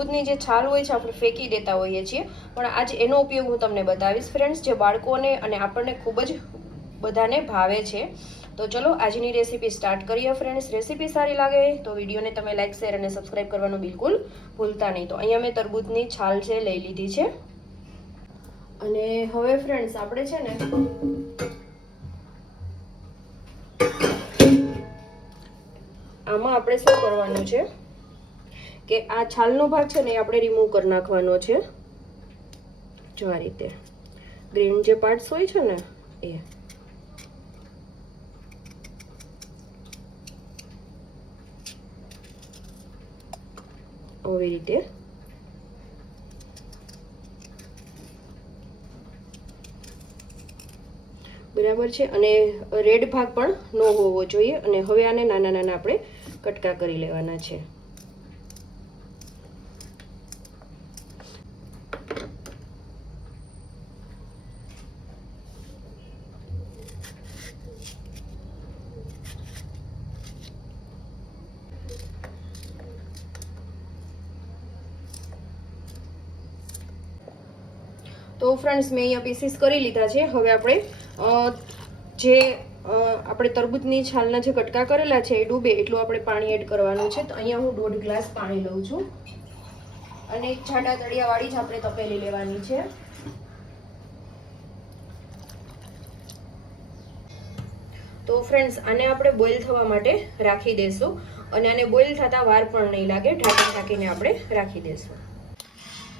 દૂધની જે છાલ હોય છે, આપણે ફેંકી દેતા હોઈએ છીએ. પણ આજે એનો ઉપયોગ હું તમને બતાવીશ. ફ્રેન્ડ્સ, જે બાળકોને અને આપણને ખૂબ જ બધાને ભાવે છે. તો ચલો, આજની રેસીપી સ્ટાર્ટ કરીએ ફ્રેન્ડ્સ. રેસીપી સારી લાગે તો વિડીયોને તમે લાઇક શેર અને સબસ્ક્રાઈબ કરવાનું બિલકુલ ભૂલતા નહીં. તો અહીંયા મેં તરબૂચની છાલ છે, લઈ લીધી છે. અને હવે ફ્રેન્ડ્સ, આપણે છે ને આમાં આપણે શું કરવાનું છે? કે આ છાલનો ભાગ છે ને એ આપણે રિમૂવ કરી નાખવાનો છે. જો આ રીતે. ગ્રીન જે પાર્ટ્સ હોય છે ને, એ. આવી રીતે. બરાબર છે? અને રેડ ભાગ પણ ન હોવો જોઈએ અને હવે આને નાના નાના આપણે કટકા કરી લેવાના છે. તો ફ્રેન્ડ્સ મેં અહીંયા પીસીસ કરી લીધા છે. હવે આપણે જે આપણે તરબૂચની છાલના જે કટકા કરેલા છે, એ ડૂબે એટલું આપણે પાણી એડ કરવાનું છે. તો અહીંયા હું દોઢ ગ્લાસ પાણી લઉં છું. અને જાડા તળિયાવાળી જ આપણે તપેલી લેવાની છે. તો ફ્રેન્ડ્સ આને આપણે બોઇલ થવા માટે રાખી દઈશું અને આને બોઇલ થતાં વાર પણ નહીં લાગે. ઢાંકણ ઢાંકીને આપણે રાખી દઈશું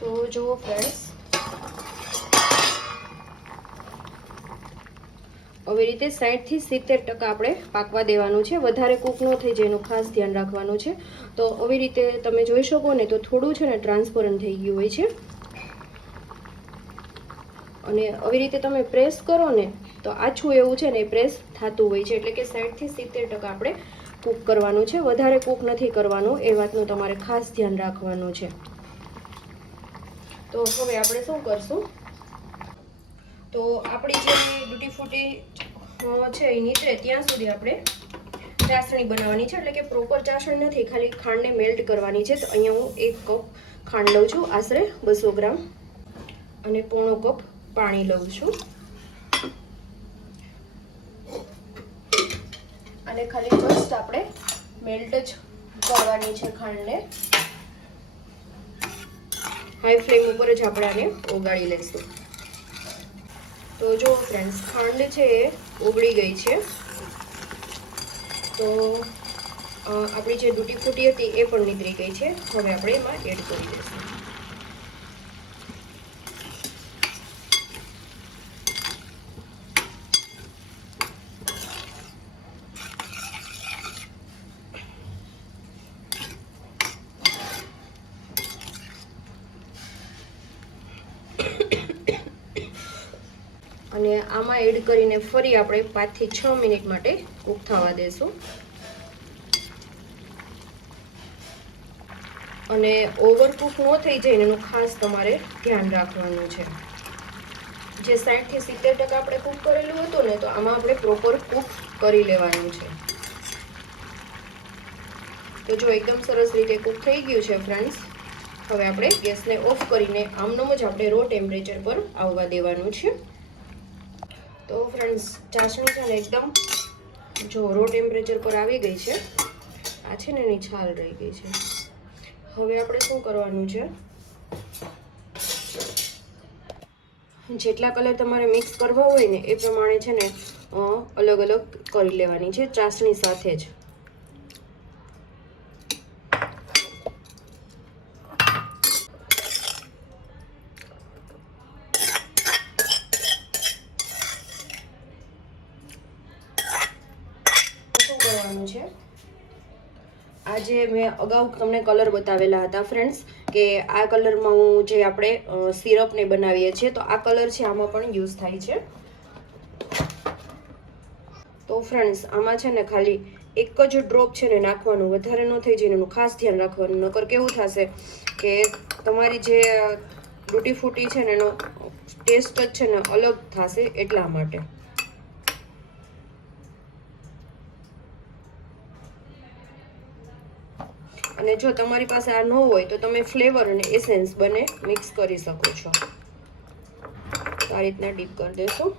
તો જુઓ ફ્રેન્ડ્સ આવી રીતે સાઠથી સિત્તેર ટકા આપણે પાકવા દેવાનું છે. વધારે કૂક ન થઈ જાય એનું ખાસ ધ્યાન રાખવાનું છે. તો આવી રીતે તમે જોઈ શકો ને તો થોડું છે ને ટ્રાન્સપરન્ટ થઈ ગયું હોય છે. અને આવી રીતે તમે પ્રેસ કરો ને તો આછું એવું છે ને પ્રેસ થતું હોય છે. એટલે કે સાઠથી સિત્તેર ટકા આપણે કૂક કરવાનું છે. વધારે કૂક નથી કરવાનું. એ વાતનું તમારે ખાસ ધ્યાન રાખવાનું છે. તો હવે આપણે શું કરશું? તો આપણી જે ડૂટી ફૂટી છે એ નીચે ત્યાં સુધી આપણે ચાસણી બનાવવાની છે, એટલે કે પ્રોપર ચાસણી નથી, ખાલી ખાંડને મેલ્ટ કરવાની છે. તો અહીંયા હું એક કપ ખાંડ લઉં છું, આશરે બસો ગ્રામ. અને પોણો કપ પાણી લઉં છું. અને ખાલી જસ્ટ આપણે મેલ્ટ જ કરવાની છે ખાંડને. હાઈ ફ્લેમ ઉપર જ આપણે આને ઓગાળી લઈશું. તો જો ફ્રેન્ડ્સ ખાંડ છે એ ઓગળી ગઈ છે. તો અ, આપણી જે ડૂટી ફૂટી હતી એ પણ નીકળી ગઈ છે. હવે આપણે એમાં એડ કરી દઈશું. અને આમાં એડ કરીને ફરી આપણે પાંચથી છ મિનિટ માટે કૂક થવા દેશું. અને ઓવરકૂક ન થઈ જાય એનું ખાસ તમારે ધ્યાન રાખવાનું છે. જે સાઠથી સિત્તેર ટકા આપણે કૂક કરેલું હતું ને તો આમાં આપણે પ્રોપર કૂક કરી લેવાનું છે. તો જો એકદમ સરસ રીતે કૂક થઈ ગયું છે ફ્રેન્ડ્સ, હવે આપણે ગેસને ઓફ કરીને આમનો જ આપણે રો ટેમ્પરેચર પર આવવા દેવાનું છે. તો ફ્રેન્ડ્સ ચાસણી છે ને એકદમ જો રો ટેમ્પરેચર પર આવી ગઈ છે. આ છે ને એની છાલ રહી ગઈ છે. હવે આપણે શું કરવાનું છે? જેટલા કલર તમારે મિક્સ કરવા હોય ને એ પ્રમાણે છે ને અલગ અલગ કરી લેવાની છે ચાસણી સાથે જ શું કરવાનું છે આજે મેં અગાઉ તમને કલર બતાવેલા હતા ફ્રેન્ડ્સ કે આ કલરમાં હું જે આપણે સિરપને બનાવીએ છીએ, તો આ કલર છે આમાં પણ યુઝ થાય છે. તો ફ્રેન્ડ્સ આમાં છે ને ખાલી એક જ ડ્રોપ છે ને નાખવાનું, વધારે ન થઈ જાય એનું ખાસ ધ્યાન રાખવાનું, નકર કેવું થશે કે તમારી જે ડૂટી ફૂટી છે ને એનો ટેસ્ટ જ છે ને અલગ થશે એટલા માટે. અને જો તમારી પાસે આ ન હોય તો તમે ફ્લેવર અને એસેન્સ બંને મિક્સ કરી શકો છો. તો આ રીતના ડીપ કરી દેશું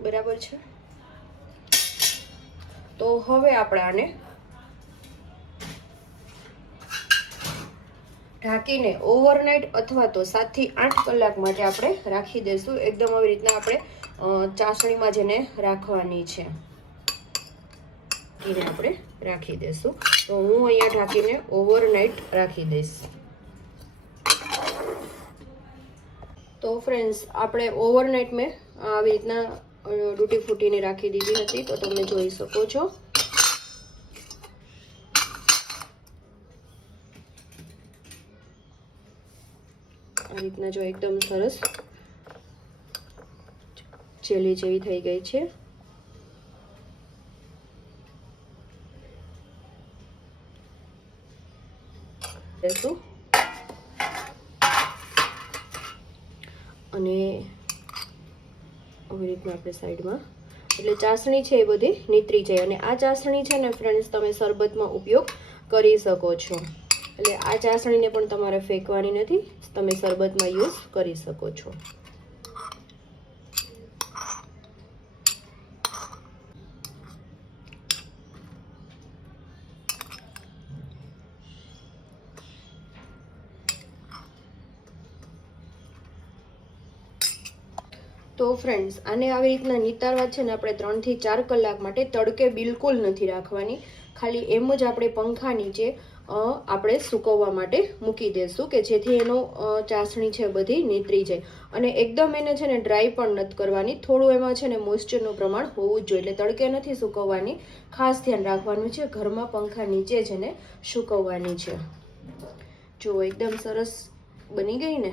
બરાબર છે? હવે આપણે આને ઢાંકીને ઓવરનાઇટ અથવા તો સાતથી આઠ કલાક માટે આપણે રાખી દઈશું. એકદમ આવી રીતના આપણે ચાસણીમાં જેને રાખવાની છે. એને આપણે રાખી દઈશું. તો હું અહીંયા ઢાંકીને ઓવરનાઇટ રાખી દઈશ. તો ફ્રેન્ડ્સ આપણે ઓવરનાઇટ મેં આવી રીતના ડૂટી ફૂટીને રાખી દીધી હતી. તો તમે જોઈ શકો છો. આ રીતના જો એકદમ સરસ જેલી જેવી થઈ ગઈ છે. અને આવી રીતના આપણે સાઈડમાં. એટલે ચાસણી છે એ બધી નીતરી જાય. અને આ ચાસણી છે ને ફ્રેન્ડ્સ તમે શરબતમાં ઉપયોગ કરી શકો છો. એટલે આ ચાસણીને પણ તમારે ફેંકવાની નથી. તમે શરબતમાં યુઝ કરી શકો છો. તો ફ્રેન્ડ્સ આને આવી રીતના નિતારવા છે ને આપણે ત્રણથી ચાર કલાક માટે તડકે બિલકુલ નથી રાખવાની. ખાલી એમ જ આપણે પંખા નીચે આપણે સૂકવવા માટે મૂકી દેશું કે જેથી એનો ચાસણી છે બધી નીતરી જાય. અને એકદમ એને છે ને ડ્રાય પણ નથી કરવાની. થોડું એમાં છે ને મોઇસ્ચરનું પ્રમાણ હોવું જ જોઈએ. એટલે તડકે નથી સૂકવવાની. ખાસ ધ્યાન રાખવાનું છે. ઘરમાં પંખા નીચે જ એને સૂકવવાની છે. જો એકદમ સરસ બની ગઈ ને